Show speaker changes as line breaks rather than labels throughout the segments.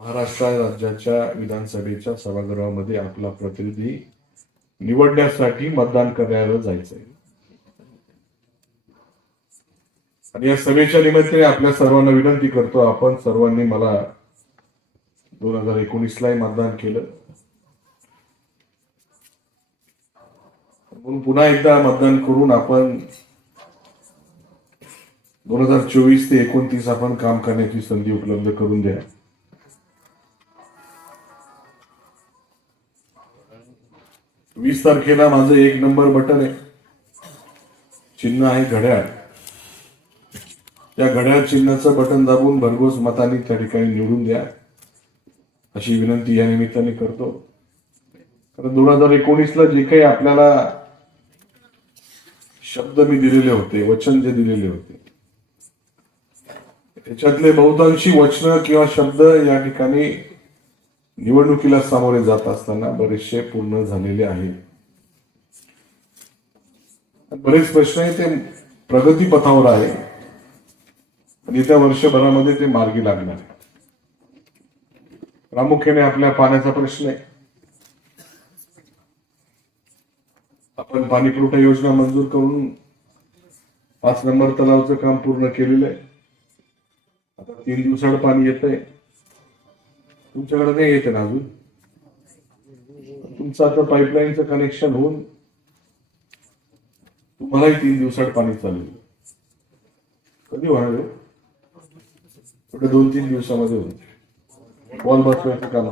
महाराष्ट्र राज्याच्या विधानसभेच्या सभागृहामध्ये आपला प्रतिनिधी निवडण्यासाठी मतदान करायला जायचंय. आणि या सभेच्या निमित्ताने आपल्या सर्वांना विनंती करतो आपण सर्वांनी मला दोन हजार एकोणीसलाही मतदान केलं. म्हणून पुन्हा एकदा मतदान करून आपण दोन हजार चोवीस ते एकोणतीस आपण काम करण्याची संधी उपलब्ध करून द्या. वीस तारखेला माझं एक नंबर बटन आहे. चिन्ह आहे घड्याळ. त्या घड्याळ चिन्हाचं बटन दाबून भरघोस मताने त्या ठिकाणी निवडून द्या. अशी विनंती या निमित्ताने करतो. कारण दोन हजार एकोणीसला जे काही आपल्याला शब्द मी दिलेले होते वचन जे दिलेले होते त्याच्यातले बहुतांशी वचन किंवा शब्द या ठिकाणी निवडणुकीला सामोरे जात असताना बरेचसे पूर्ण झालेले आहेत बरेच प्रश्न आहे ते प्रगतीपथावर आहे. आणि येत्या वर्षभरामध्ये ते मार्गी लागणार आहे. प्रामुख्याने आपल्या पाण्याचा प्रश्न आहे. आपण पाणी पुरवठा योजना मंजूर करून पाच नंबर तलावचं काम पूर्ण केलेलं आहे. आता तीन दिवसाड पाणी येत आहे तुमच्याकडे नाही येते ना अजून? तुमचं आता पाईपलाईनचं कनेक्शन होऊन तुम्हालाही तीन दिवसात पाणी चालेल. कधी होणार आहे? दोन तीन दिवसामध्ये होईल. बॉल बसवायचं काम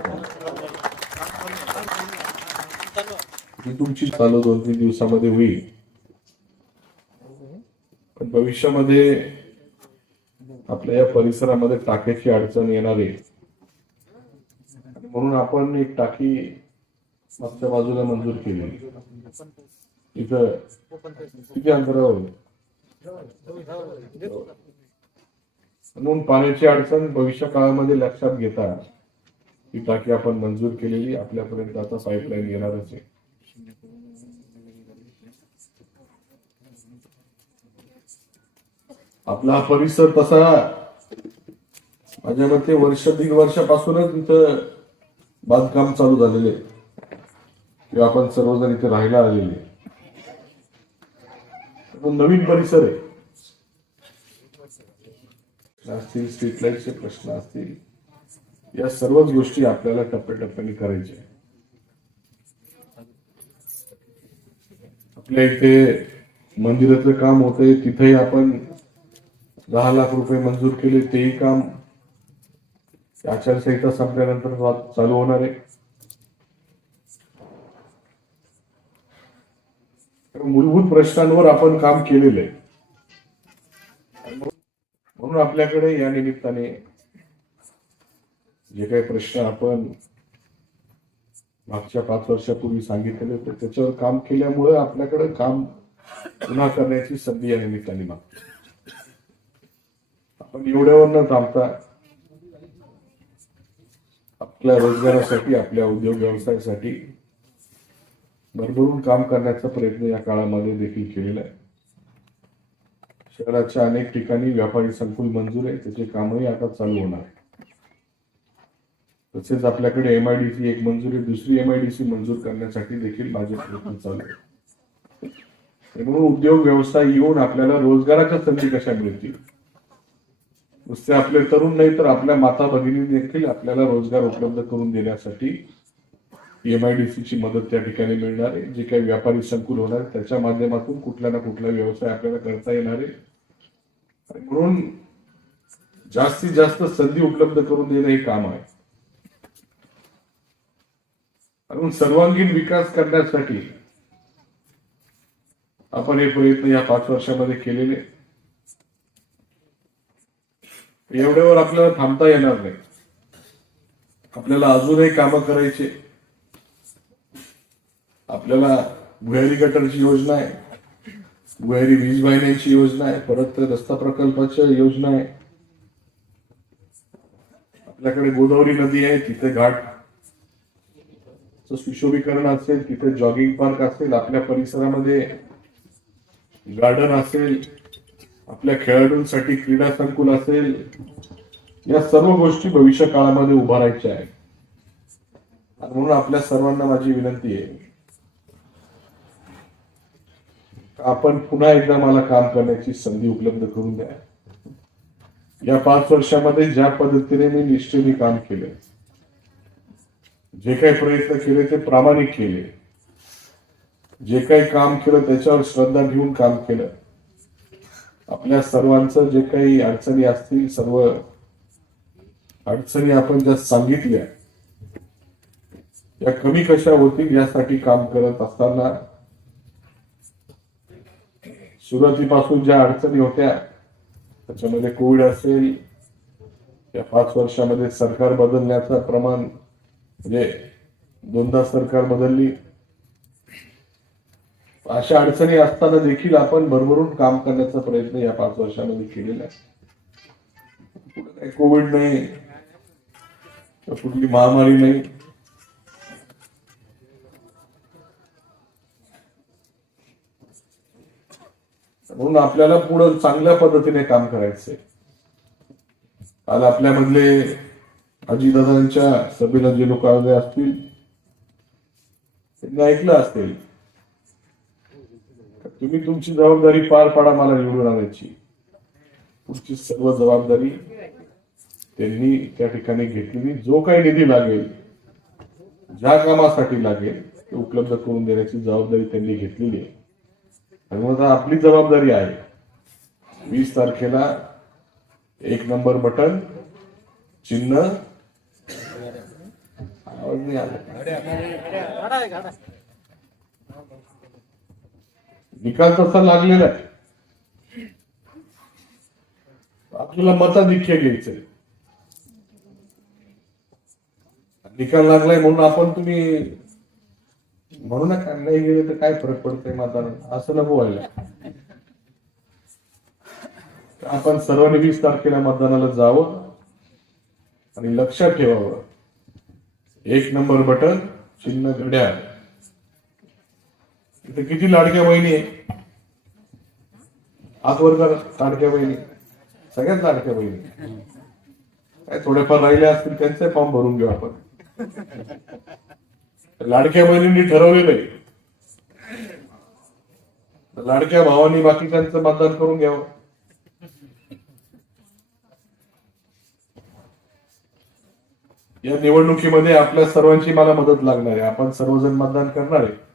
तुमची चालू दोन तीन दिवसामध्ये होईल. पण भविष्यामध्ये आपल्या या परिसरामध्ये टाक्याची अडचण येणार आहे. म्हणून आपण एक टाकी मागच्या बाजूला मंजूर केली. इथं किती अंतरावर म्हणून पाण्याची अडचण भविष्य काळामध्ये लक्षात घेता ही टाकी आपण मंजूर केलेली आपल्यापर्यंत आता पाईपलाईन येणारच आहे. आपला परिसर तसा माझ्या मते वर्ष दीड वर्षापासूनच इथं बांधकाम चालू झालेले किंवा आपण सर्वजण इथे राहायला आलेले नवीन परिसर आहे. असतील स्ट्रीट लाईटचे प्रश्न असतील या सर्वच गोष्टी आपल्याला टप्प्याटप्प्याने करायच्या आपल्या इथे मंदिराचं काम होतंय तिथेही आपण दहा लाख रुपये मंजूर केले तेही काम आचारसंहिता संपल्यानंतर चालू होणार आहे. तर मूलभूत प्रश्नांवर आपण काम केलेलं आहे. म्हणून आपल्याकडे या निमित्ताने जे काही प्रश्न आपण मागच्या पाच वर्षापूर्वी सांगितलेले होते त्याच्यावर काम केल्यामुळे आपल्याकडे काम पुन्हा करण्याची संधी या निमित्ताने मागतो. आपण एवढ्यावर न थांबता आपल्या रोजगारासाठी आपल्या उद्योग व्यवसायासाठी भरभरून काम करण्याचा प्रयत्न या काळामध्ये देखील केलेला आहे. शहराच्या अनेक ठिकाणी व्यापारी संकुल मंजूर आहे त्याचे कामही आता चालू होणार आहे तसेच आपल्याकडे एमआयडीसी एक मंजुरी दुसरी एमआयडीसी मंजूर करण्यासाठी देखील माझे प्रयत्न चालू आहे म्हणून उद्योग व्यवसाय येऊन आपल्याला रोजगाराच्या संधी कशा मिळतील? नुसते आपले तरुण नाही तर आपल्या माता भगिनी देखील आपल्याला रोजगार उपलब्ध करून देण्यासाठी एमआयडीसी ची मदत त्या ठिकाणी मिळणार आहे. जे काही व्यापारी संकुल होणार त्याच्या माध्यमातून कुठला ना कुठला व्यवसाय आपल्याला करता येणार आहे. म्हणून जास्तीत जास्त संधी उपलब्ध करून देणं हे काम आहे. म्हणून सर्वांगीण विकास करण्यासाठी आपण हे प्रयत्न या पाच वर्षामध्ये केलेले एवढ्यावर आपल्याला थांबता येणार नाही. आपल्याला अजूनही कामं करायचे आपल्याला भुयारी गटरची योजना आहे. भुयारी वीज वाहिन्यांची योजना आहे. परत रस्ता प्रकल्पाची योजना आहे. आपल्याकडे गोदावरी नदी आहे तिथे घाट सुशोभीकरण असेल तिथे जॉगिंग पार्क असेल आपल्या परिसरामध्ये गार्डन असेल आपल्या खेळाडूंसाठी क्रीडा संकुल असेल या सर्व गोष्टी भविष्य काळामध्ये उभारायच्या आहेत. म्हणून आपल्या सर्वांना माझी विनंती आहे आपण पुन्हा एकदा मला काम करण्याची संधी उपलब्ध करून द्या. या पाच वर्षामध्ये ज्या पद्धतीने मी निष्ठेने काम केलं जे काही प्रयत्न केले ते प्रामाणिक केले जे काही काम केलं त्याच्यावर श्रद्धा घेऊन काम केलं आपल्या सर्वांचं जे काही अडचणी असतील सर्व अडचणी आपण ज्या सांगितल्या या कमी कशा होतील यासाठी काम करत असताना सुरुवातीपासून ज्या अडचणी होत्या त्याच्यामध्ये कोविड असेल या पाच वर्षामध्ये सरकार बदलण्याचं प्रमाण म्हणजे दोनदा सरकार बदलली अशा अडचणी असताना देखील आपण भरभरून काम करण्याचा प्रयत्न या पाच वर्षामध्ये केलेला आहे. कुठं काही कोविड नाही कुठली महामारी नाही. म्हणून आपल्याला पुढं चांगल्या पद्धतीने काम करायचंय. काल आपल्यामधले अजितदादांच्या सभेला जे लोक आले असतील त्यांनी ऐकलं असेल तुम्ही तुमची जबाबदारी पार पाडा मला निवडून आणायची. तुमची सर्व जबाबदारी त्यांनी त्या ठिकाणी घेतलेली. जो काही निधी लागेल ज्या कामासाठी लागेल ते उपलब्ध करून देण्याची जबाबदारी त्यांनी घेतलेली आहे. आणि मग आपली जबाबदारी आहे. वीस तारखेला एक नंबर बटन चिन्ह. आवाज नाही आला निकाल तसा लागलेला आहे. आपल्याला मताधिक्य घ्यायचंय. निकाल लागलाय म्हणून आपण तुम्ही म्हणू नका नाही गेले तर काय फरक पडतोय मतदान असं नको व्हायला. आपण सर्वांनी वीस तारखेला मतदानाला जावं आणि लक्षात ठेवावं. एक नंबर बटन चिन्ह घड्याळ. इथे किती लाडक्या बहिणी आहे? आजवर वर लाडक्या बहिणी. सगळ्याच लाडक्या बहिणी. काय थोडेफार राहिले असतील त्यांचे फॉर्म भरून घेऊ आपण. लाडक्या बहिणींनी ठरवलेलं आहे. लाडक्या भावांनी बाकीच्यांचं मतदान करून घ्यावं. या निवडणुकीमध्ये आपल्या सर्वांची मला मदत लागणार आहे. आपण सर्वजण मतदान करणार आहे.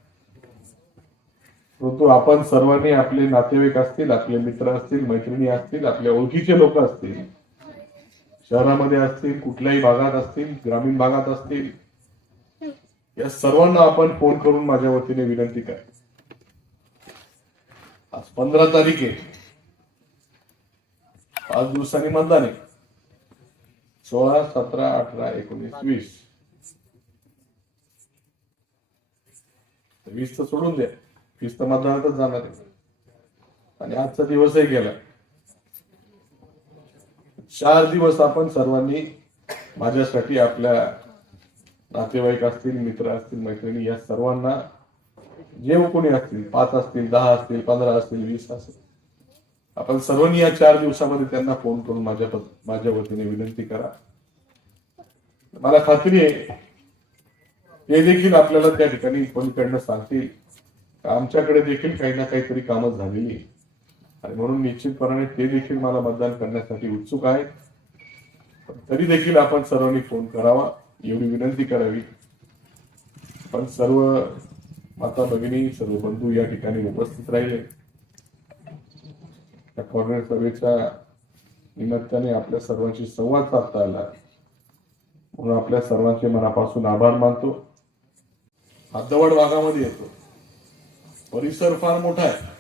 परंतु आपण सर्वांनी आपले नातेवाईक असतील आपले मित्र असतील मैत्रिणी असतील आपल्या ओळखीचे लोक असतील शहरामध्ये असतील कुठल्याही भागात असतील ग्रामीण भागात असतील या सर्वांना आपण फोन करून माझ्या वतीने विनंती करा आज पंधरा तारीख आहे. पाच दिवसांनी मतदान आहे. सोळा सतरा अठरा एकोणीस वीस. वीस तर सोडून द्या. वीस तर मतदानातच जाणार आहे. आणि आजचा दिवसही गेला. चार दिवस आपण सर्वांनी माझ्यासाठी आपल्या नातेवाईक असतील मित्र असतील मैत्रिणी या सर्वांना जे कोणी असतील पाच असतील दहा असतील पंधरा असतील वीस असतील आपण सर्वांनी या चार दिवसामध्ये त्यांना फोन करून माझ्या माझ्या वतीने विनंती करा. मला खात्री आहे ते देखील आपल्याला त्या ठिकाणी कोणीकडनं सांगतील. आमच्याकडे देखील काही ना काहीतरी कामं झालेली आहे. आणि म्हणून निश्चितपणाने ते देखील मला मतदान करण्यासाठी उत्सुक आहेत. पण तरी देखील आपण सर्वांनी फोन करावा एवढी विनंती करावी. पण सर्व माता भगिनी सर्व बंधू या ठिकाणी उपस्थित राहिले. त्या कॉर्नर सभेच्या निमित्ताने आपल्या सर्वांशी संवाद साधता आला. म्हणून आपल्या सर्वांचे मनापासून आभार मानतो. हा दवड भागामध्ये येतो. परिसर फार मोठा आहे.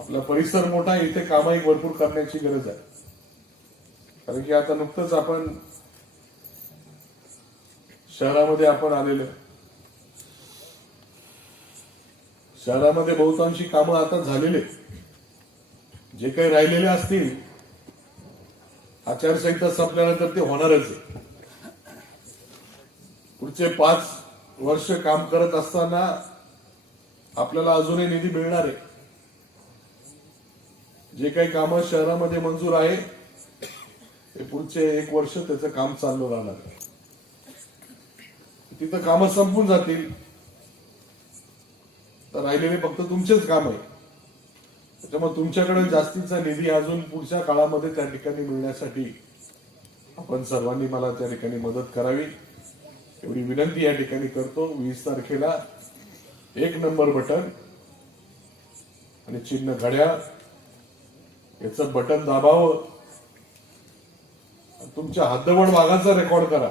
आपला परिसर मोठा आहे इथे कामही भरपूर करण्याची गरज आहे. कारण की आता नुकतंच आपण शहरामध्ये आपण आलेलो शहरामध्ये बहुतांशी कामं आता झालेले आहेत. जे काही राहिलेले असतील आचारसंहिता संपल्यानंतर ते होणारच आहे. पुढचे पाच वर्ष काम करत असताना आपल्याला अजूनही निधी मिळणार आहे. जे काही कामं शहरामध्ये मंजूर आहे ते पुढचे एक वर्ष त्याचं काम चालू राहणार. तिथं कामं संपून जातील. तर राहिलेले फक्त तुमचेच काम आहे. त्याच्यामुळे तुमच्याकडे जास्तीचा निधी अजून पुढच्या काळामध्ये त्या ठिकाणी मिळण्यासाठी आपण सर्वांनी मला त्या ठिकाणी मदत करावी. एवढी विनंती या ठिकाणी करतो. वीस तारखेला एक नंबर बटन आणि चिन्ह घड्याळ. याचं बटन दाबावं. तुमच्या हद्दवड भागाचा रेकॉर्ड करा.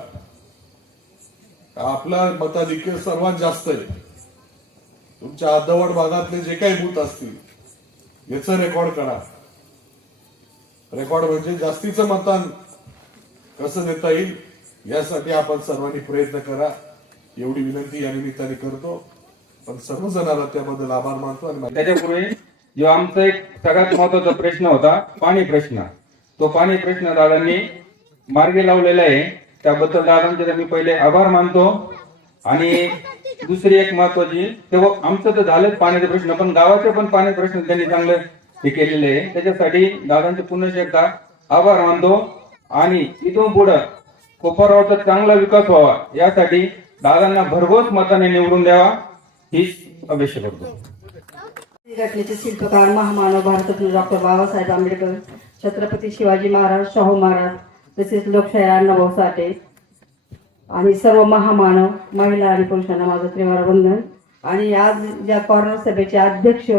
आपला मताधिक्य सर्वात जास्त आहे. तुमच्या हद्दवड भागातले जे काही भूत असतील याचं रेकॉर्ड करा. रेकॉर्ड म्हणजे जास्तीचं मतदान कसं देता येईल? यासाठी आपण सर्वांनी प्रयत्न करा. एवढी विनंती या निमित्ताने करतो. पण सर्वजणांना त्याबद्दल आभार मानतो आणि
त्याच्यापूर्वी जो आमचा एक सगळ्यात महत्त्वाचा प्रश्न होता पाणी प्रश्न. तो पाणी प्रश्न दादांनी मार्गी लावलेला आहे. त्याबद्दल दादांचे मी पहिले आभार मानतो. आणि दुसरी एक महत्वाची तेव्हा आमचं तर झालंच पाण्याचे प्रश्न पण गावाचे पण पाणी प्रश्न त्यांनी चांगलं हे केलेले आहे. त्याच्यासाठी दादांचे पुन्हा एकदा आभार मानतो. आणि इथून पुढं कोपरगावचा चांगला विकास व्हावा. यासाठी दादांना भरघोस मताने निवडून द्यावा हीच अपेक्षा करतो.
घटनेचे शिल्पकार महामानव भारतरत्न डॉक्टर बाबासाहेब आंबेडकर छत्रपती शिवाजी महाराज शाहू महाराज तसेच लोकशाही अण्णाभाऊ साठे आणि सर्व महामानव महिला आणि पुरुषांना माझं त्रिवार वंदन आणि आज या कॉर्नर सभेचे अध्यक्ष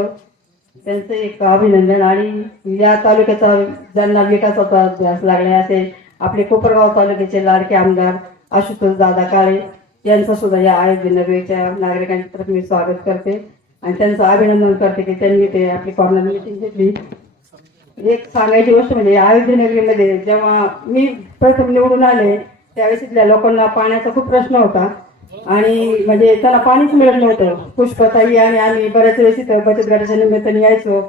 त्यांचं एक अभिनंदन. आणि या तालुक्याचा ज्यांना विकासाचा अभ्यास लागला असे आपले कोपरगाव तालुक्याचे लाडके आमदार आशुतोष दादा काळे यांचा सुद्धा या आयोजन नगरीच्या नागरिकांच्या तर्फे मी स्वागत करते. आणि त्यांचं अभिनंदन करते की त्यांनी ते आपली कॉर्नर मिटिंग घेतली. एक सांगायची गोष्ट म्हणजे आयोजन नगरीमध्ये जेव्हा मी प्रथम निवडून आले त्यावेळेस इथल्या लोकांना पाण्याचा खूप प्रश्न होता. आणि म्हणजे त्यांना पाणीच मिळत नव्हतं. पुष्पताई आणि आम्ही बऱ्याच वेळेस इथं बचत गटाच्या निमित्ताने यायचो.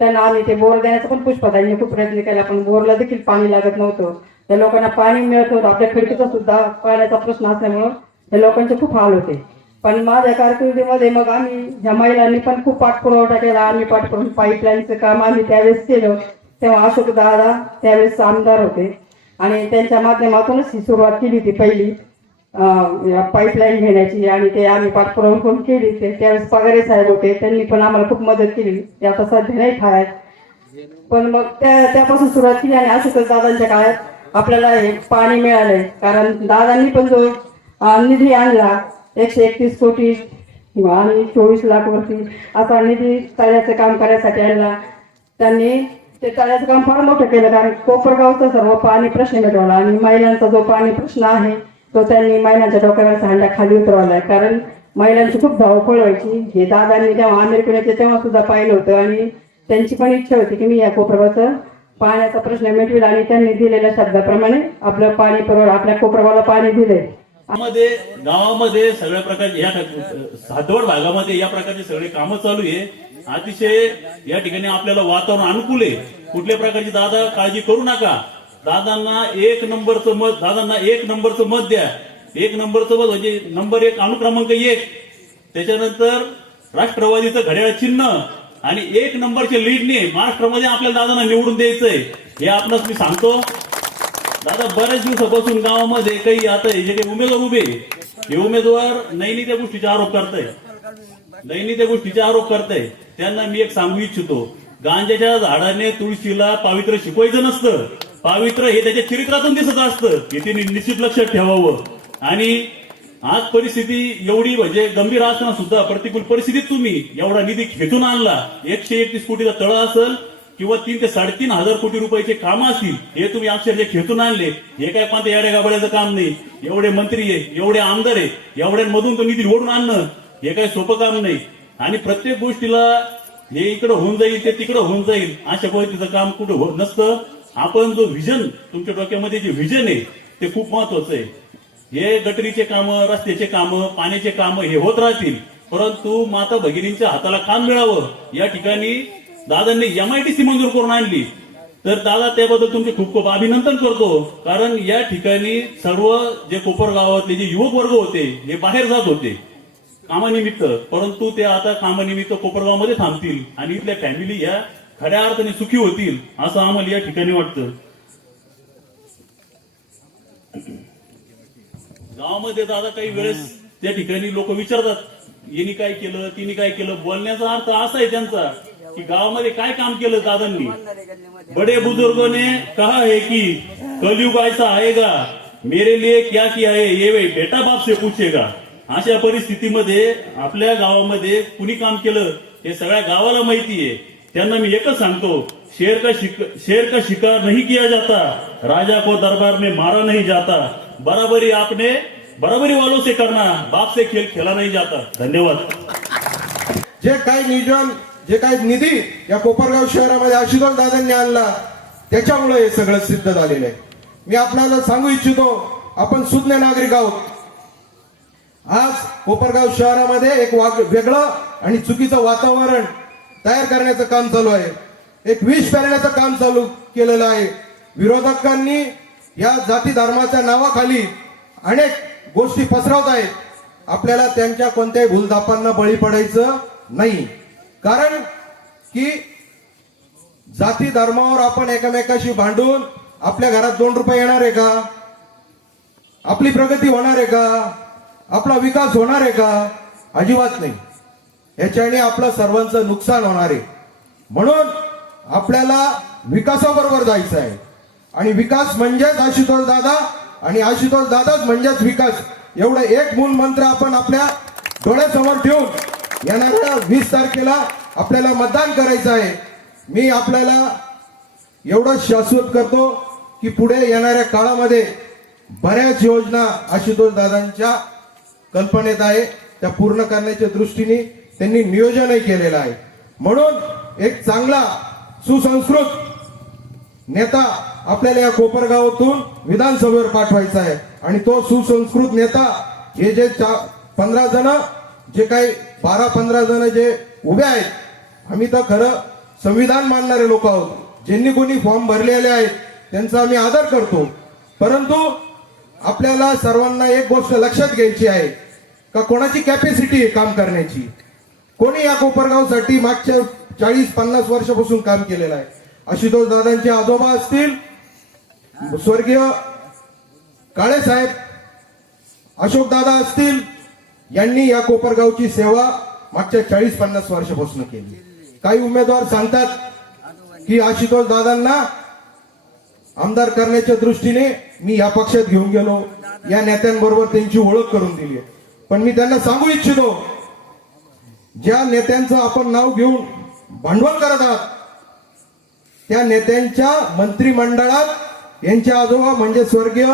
त्यांना आम्ही ते बोर देण्याचा पण पुष्पताईने खूप प्रयत्न केला पण बोरला देखील पाणी लागत नव्हतं. त्या लोकांना पाणी मिळत होतं आपल्या खिडकीचा सुद्धा पाण्याचा प्रश्न असल्यामुळं त्या लोकांचे खूप हाल होते. पण माझ्या कारकिर्दीमध्ये मग आम्ही ह्या महिलांनी पण खूप पाठपुरावा केला आम्ही पाठपुरावा पाईपलाईनचं काम आम्ही त्यावेळेस केलं तेव्हा अशोक दादा त्यावेळेस आमदार होते. आणि त्यांच्या माध्यमातूनच ही सुरुवात केली होती पहिली. पाईपलाईन घेण्याची आणि ते आम्ही पाठपुरावा करून केली. ते त्यावेळेस पगारे साहेब होते त्यांनी पण आम्हाला खूप मदत केली. ते आता सध्या नाही ठाय पण मग त्या त्यापासून सुरुवात केली आणि अशोक दादांच्या काळात आपल्याला हे पाणी मिळालंय. कारण दादांनी पण जो निधी आणला एकशे एकतीस कोटी आणि चोवीस लाख वरती असा निधी तळ्याचं काम करण्यासाठी आणला. त्यांनी ते तळ्याचं काम फार मोठं केलं कारण कोपरगावचा सर्व पाणी प्रश्न मिटवला आणि महिलांचा जो पाणी प्रश्न आहे तो त्यांनी महिलांच्या डोक्यावर सांडा खाली उतरवलाय. कारण महिलांची खूप धावपळ व्हायची. हे दादांनी जेव्हा अमेरिकेचे तेव्हा सुद्धा पाहिलं होतं आणि त्यांची पण इच्छा होती की मी या कोपरगावचं पाण्याचा प्रश्न मिटविला आणि त्यांनी दिलेल्या शब्दाप्रमाणे आपलं पाणी आपल्या कोपरगावला पाणी दिले.
मध्ये गावामध्ये सगळ्या प्रकारचे या सातवड भागामध्ये या प्रकारचे सगळे कामं चालू आहे. अतिशय या ठिकाणी आपल्याला वातावरण अनुकूल आहे. कुठल्या प्रकारची दादा काळजी करू नका. दादांना एक नंबरचं मत दादांना एक नंबरचं मत द्या. एक नंबरचं मत म्हणजे नंबर एक अनुक्रमांक एक. त्याच्यानंतर राष्ट्रवादीचं घड्याळ चिन्ह. आणि एक नंबरचे लीडने महाराष्ट्रामध्ये आपल्याला दादांना निवडून द्यायचंय. हे आपणास मी सांगतो. दादा बऱ्याच दिवसापासून गावामध्ये काही आता हे जे काही उमेदवार उभे आहे, हे उमेदवार नैनी त्या गोष्टीचे आरोप करताय नैनी त्या गोष्टीचे आरोप करताय त्यांना मी एक सांगू इच्छितो. गांजाच्या झाडाने तुळशीला पावित्र्य शिकवायचं नसतं. पावित्र्य हे त्याच्या चरित्रातून दिसत असतं. हे तिने निश्चित लक्षात ठेवावं. आणि आज परिस्थिती एवढी म्हणजे गंभीर असताना सुद्धा प्रतिकूल परिस्थितीत तुम्ही एवढा निधी खेचून आणला. एकशे एकतीस कोटीचा तळ असेल किंवा तीन ते साडेतीन हजार कोटी रुपयाचे काम असतील हे तुम्ही अक्षरशः खेचून आणले. हे काय पण येड्या गाबड्याचं काम नाही. एवढे मंत्री आहे एवढे आमदार आहे एवढ्यांमधून तो निधी ओढून आणणं हे काय सोपं काम नाही. आणि प्रत्येक गोष्टीला हे इकडं होऊन जाईल ते तिकडं होऊन जाईल अशा पद्धतीचं काम कुठं होत नसतं. आपण जो व्हिजन तुमच्या डोक्यामध्ये जे व्हिजन आहे ते खूप महत्वाचं आहे. हे गटरीचे कामं रस्त्याचे कामं पाण्याचे कामं हे होत राहतील. परंतु माता भगिनींच्या हाताला काम मिळावं. या ठिकाणी दादांनी एमआयटीसी मंजूर करून आणली. तर दादा त्याबद्दल तुमचे खूप खूप अभिनंदन करतो. कारण या ठिकाणी सर्व जे कोपर गावातले जे युवक वर्ग होते हे बाहेर जात होते कामानिमित्त परंतु ते आता कामानिमित्त कोपरगावमध्ये थांबतील आणि इथल्या फॅमिली या खऱ्या अर्थाने सुखी होतील असं आम्हाला या ठिकाणी वाटतं. गावामध्ये दादा काही वेळेस त्या ठिकाणी लोक विचारतात यांनी काय केलं तिने काय केलं? बोलण्याचा अर्थ असा आहे त्यांचा की गावामध्ये काय काम केलं दादांनी? बड़े बुजुर्गों ने कहा है कि कलयुग ऐसा आएगा मेरे लिए क्या किया है ये वे बेटा बाप से पूछेगा. अशा परिस्थितीमध्ये आपल्या गावामध्ये कुणी काम केलं हे सगळ्या गावाला माहिती आहे. त्यांना मी एकच सांगतो शेर का शिक, शेर का शिकार नहीं किया जाता राजा को दरबार में मारा नहीं जाता बराबरी आपने बराबरी वालों से करना बाप से खेल खेला नहीं जाता। धन्यवाद।
जे काही नियोजन जे काही निधी या कोपरगाव शहरामध्ये आशुतोष दादांनी आणला त्याच्यामुळे हे सगळं सिद्ध झालेलं आहे. मी आपल्याला सांगू इच्छितो आपण सुज्ञ नागरिक आहोत. आज कोपरगाव शहरामध्ये एक वाग वेगळं आणि चुकीचं वातावरण तयार करण्याचं काम चालू आहे. एक विष पेरण्याचं काम चालू केलेलं आहे. विरोधकांनी या जाती धर्माच्या नावाखाली अनेक गोष्टी पसरवत आहेत. आपल्याला त्यांच्या कोणत्याही भूलदापांना बळी पडायचं नाही. कारण की जाती धर्मावर आपण एकमेकाशी भांडून आपल्या घरात दोन रुपये येणार आहे का? आपली प्रगती होणार आहे का? आपला विकास होणार आहे का? अजिबात नाही. याच्याने आपलं सर्वांचं नुकसान होणार आहे. म्हणून आपल्याला विकासाबरोबर जायचं आहे. आणि विकास म्हणजेच आशुतोष दादा आणि आशुतोष दादाच म्हणजेच विकास. एवढं एक मूल मंत्र आपण आपल्या डोळ्यासमोर ठेवून येणाऱ्या वीस तारखेला आपल्याला मतदान करायचं आहे. मी आपल्याला एवढं शाश्वत करतो की पुढे येणाऱ्या काळामध्ये बऱ्याच योजना आशुतोष दादांच्या कल्पनेत आहे. त्या पूर्ण करण्याच्या दृष्टीने त्यांनी नियोजनही केलेलं आहे. म्हणून एक चांगला सुसंस्कृत नेता आपल्याला या कोपरगावातून विधानसभेवर पाठवायचा आहे. आणि तो सुसंस्कृत नेता हे जे पंधरा जण जे काही बारा पंधरा जण जे उभे आहेत आम्ही तर खरं संविधान मानणारे लोक आहोत. ज्यांनी कोणी फॉर्म भरलेले आहेत त्यांचा आम्ही आदर करतो. परंतु आपल्याला सर्वांना एक गोष्ट लक्षात घ्यायची आहे का कोणाची कॅपॅसिटी आहे काम करण्याची? कोणी या कोपरगावसाठी मागच्या चाळीस पन्नास वर्षापासून काम केलेलं आहे? आशुतोष दादांचे आजोबा असतील. स्वर्गीय काळे साहेब अशोक दादा असतील यांनी या कोपरगावची सेवा मागच्या चाळीस पन्नास वर्षापासून केली. काही उमेदवार सांगतात की आशुतोष दादांना आमदार करण्याच्या दृष्टीने मी या पक्षात घेऊन गेलो. या नेत्यांबरोबर त्यांची ओळख करून दिली. पण मी त्यांना सांगू इच्छितो ज्या नेत्यांचं आपण नाव घेऊन भांडवल करत आहात त्या नेत्यांच्या मंत्रिमंडळात यांचे आजोबा म्हणजे स्वर्गीय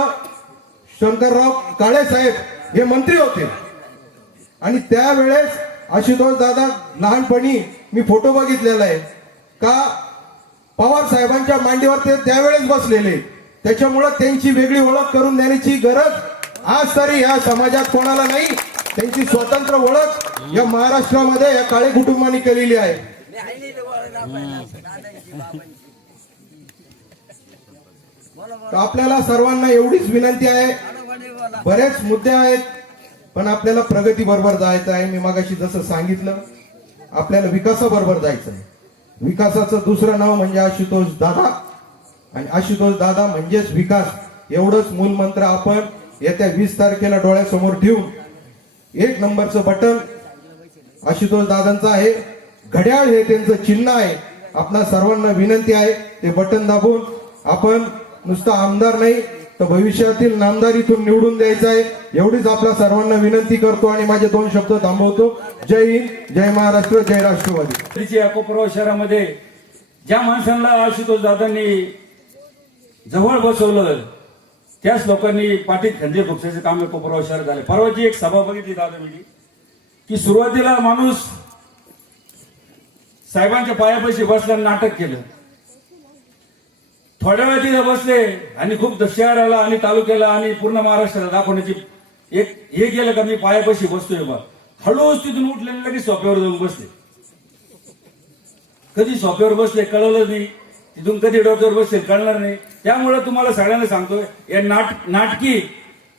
शंकरराव काळे साहेब हे मंत्री होते. आणि त्यावेळेस आशुतोष दादा लहानपणी मी फोटो बघितलेला आहे. का? पवार साहेबांच्या मांडीवर ते त्यावेळेस बसलेले. त्याच्यामुळं त्यांची वेगळी ओळख करून देण्याची गरज आज तरी या समाजात कोणाला नाही. त्यांची स्वतंत्र ओळख या महाराष्ट्रामध्ये या काळे कुटुंबाने केलेली आहे. तर आपल्याला सर्वांना एवढीच विनंती आहे. बरेच मुद्दे आहेत पण आपल्याला प्रगती बरोबर जायचं आहे. मी मागाशी जसं सांगितलं आपल्याला विकासाबरोबर जायचं आहे. विकासाचं दुसरं नाव म्हणजे आशुतोष दादा. आणि आशुतोष दादा म्हणजेच विकास. एवढंच मूलमंत्र आपण येत्या वीस तारखेला डोळ्यासमोर ठेवून एक नंबरचं बटन आशुतोष दादांचं आहे. घड्याळ हे त्यांचं चिन्ह आहे. आपणा सर्वांना विनंती आहे ते बटन दाबून आपण नुसता आमदार नाही तर भविष्यातील नामदारीतून निवडून द्यायचा आहे. एवढीच आपल्या सर्वांना विनंती करतो आणि माझे दोन शब्द थांबवतो. जय हिंद जय महाराष्ट्र जय राष्ट्रवादी.
त्रिची अकोपराव शहरामध्ये ज्या माणसांना आशुतोष दादांनी जवळ बसवलं त्याच लोकांनी पाठीत खंजीर खुपसाचे काम कोपराव शहर झाले. परवाची एक सभा बघितली दादा मी की सुरुवातीला माणूस साहेबांच्या पायापाशी बसल्यानं नाटक केलं. थोड्या वेळ तिथे बसले आणि खूप शहराला आणि तालुक्याला आणि पूर्ण महाराष्ट्राला दाखवण्याची एक हे केलं का मी पायापाशी बसतोय बा हळूच तिथून उठले लगेच सोप्यावर जाऊन बसले. कधी सोप्यावर बसले कळवलं नाही. तिथून कधी डोक्यावर बसले कळणार नाही. त्यामुळे तुम्हाला सगळ्यांना सांगतोय या नाट नाटकी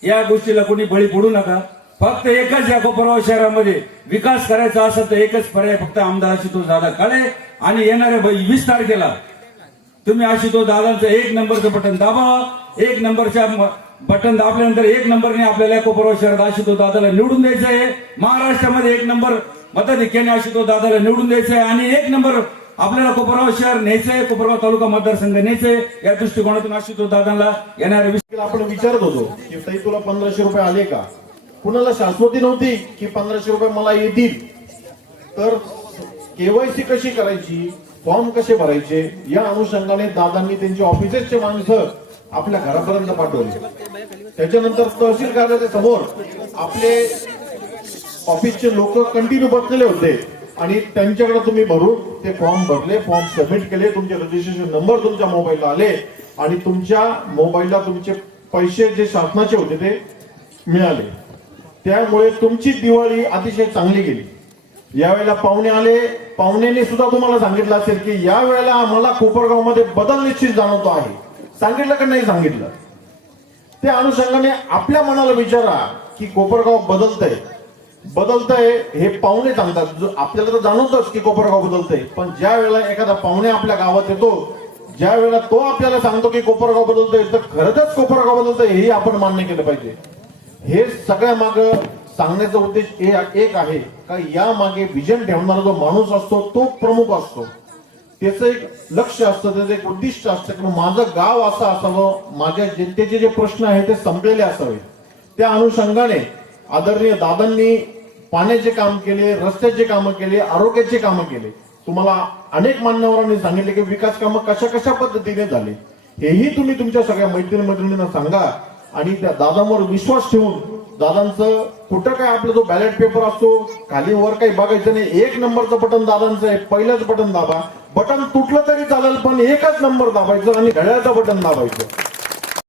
या गोष्टीला कोणी बळी पडू नका. फक्त एकच या कोपरगाव शहरामध्ये विकास करायचा असेल तर एकच पर्याय फक्त आमदार आशुतोष दादा काळे आणि येणाऱ्या वीस तारखेला तुम्ही आशुतोष दादांचं एक नंबरचं बटन दाबा. एक नंबरच्या बटन दाबल्यानंतर एक नंबरने आपल्याला कोपरगाव शहरात आशुतोष दादाला निवडून द्यायचं आहे महाराष्ट्रामध्ये एक नंबर मताधिक्याने आशुतोष दादाला निवडून द्यायचं आहे आणि एक नंबर आपल्याला कोपरगाव शहर न्यायचंय कोपरगाव तालुका मतदारसंघ न्यायचंय. या दृष्टिकोनातून आशुतोष दादाला येणाऱ्या विषय
आपण विचारत होतो की ताई तुला पंधराशे रुपये आले का? कुणाला शाश्वती नव्हती की पंधराशे रुपये मला येतील? तर केवायसी कशी करायची? फॉर्म कसे भरायचे? या अनुषंगाने दादांनी त्यांची ऑफिसेसचे माणसं आपल्या घरापर्यंत पाठवले. त्याच्यानंतर तहसील कार्यालयाच्या समोर आपले ऑफिसचे लोक कंटिन्यू बसलेले होते. आणि त्यांच्याकडे तुम्ही भरून ते फॉर्म भरले फॉर्म सबमिट केले तुमचे रजिस्ट्रेशन नंबर तुमच्या मोबाईलला आले आणि तुमच्या मोबाईलला तुमचे पैसे जे शासनाचे होते ते मिळाले. त्यामुळे तुमची दिवाळी अतिशय चांगली गेली. यावेळेला पाहुणे आले. पाहुण्यांनी सुद्धा तुम्हाला सांगितलं असेल की या वेळेला आम्हाला कोपरगावमध्ये बदल निश्चित जाणवतो आहे. सांगितलं का नाही सांगितलं? त्या अनुषंगाने आपल्या मनाला विचारा की कोपरगाव बदलतंय. बदलतंय हे पाहुणे सांगतात. आपल्याला तर जाणवतच की कोपरगाव बदलतंय. पण ज्या वेळेला एखादा पाहुणे आपल्या गावात येतो ज्या वेळेला तो आपल्याला सांगतो की कोपरगाव बदलतोय तर खरंच कोपरगाव बदलतंय हे आपण मान्य केलं पाहिजे. हे सगळ्या माग सांगण्याचा उद्देश ए- एक आहे का या मागे विजन ठेवणारा जो माणूस असतो तो प्रमुख असतो. त्याचं एक लक्ष असतं त्याचं एक उद्दिष्ट असतं की माझं गाव असं असावं माझ्या जनतेचे जे प्रश्न आहेत ते संपलेले असावे. त्या अनुषंगाने आदरणीय दादांनी पाण्याचे काम केले रस्त्याचे कामं केले आरोग्याचे कामं केले. तुम्हाला अनेक मान्यवरांनी सांगितले की विकास कामं कशा कशा पद्धतीने झाले. हेही तुम्ही तुमच्या सगळ्या मैत्रिणी मैत्रिणींना सांगा आणि त्या दादांवर विश्वास ठेवून दादांचं कुठं काय आपला जो बॅलेट पेपर असतो खाली वर काही बघायचं नाही. एक नंबरचं बटन दादांचं आहे पहिलंच बटन दाबा. बटन तुटलं तरी चालेल पण एकच नंबर दाबायचं आणि घड्याळचं बटन दाबायचं.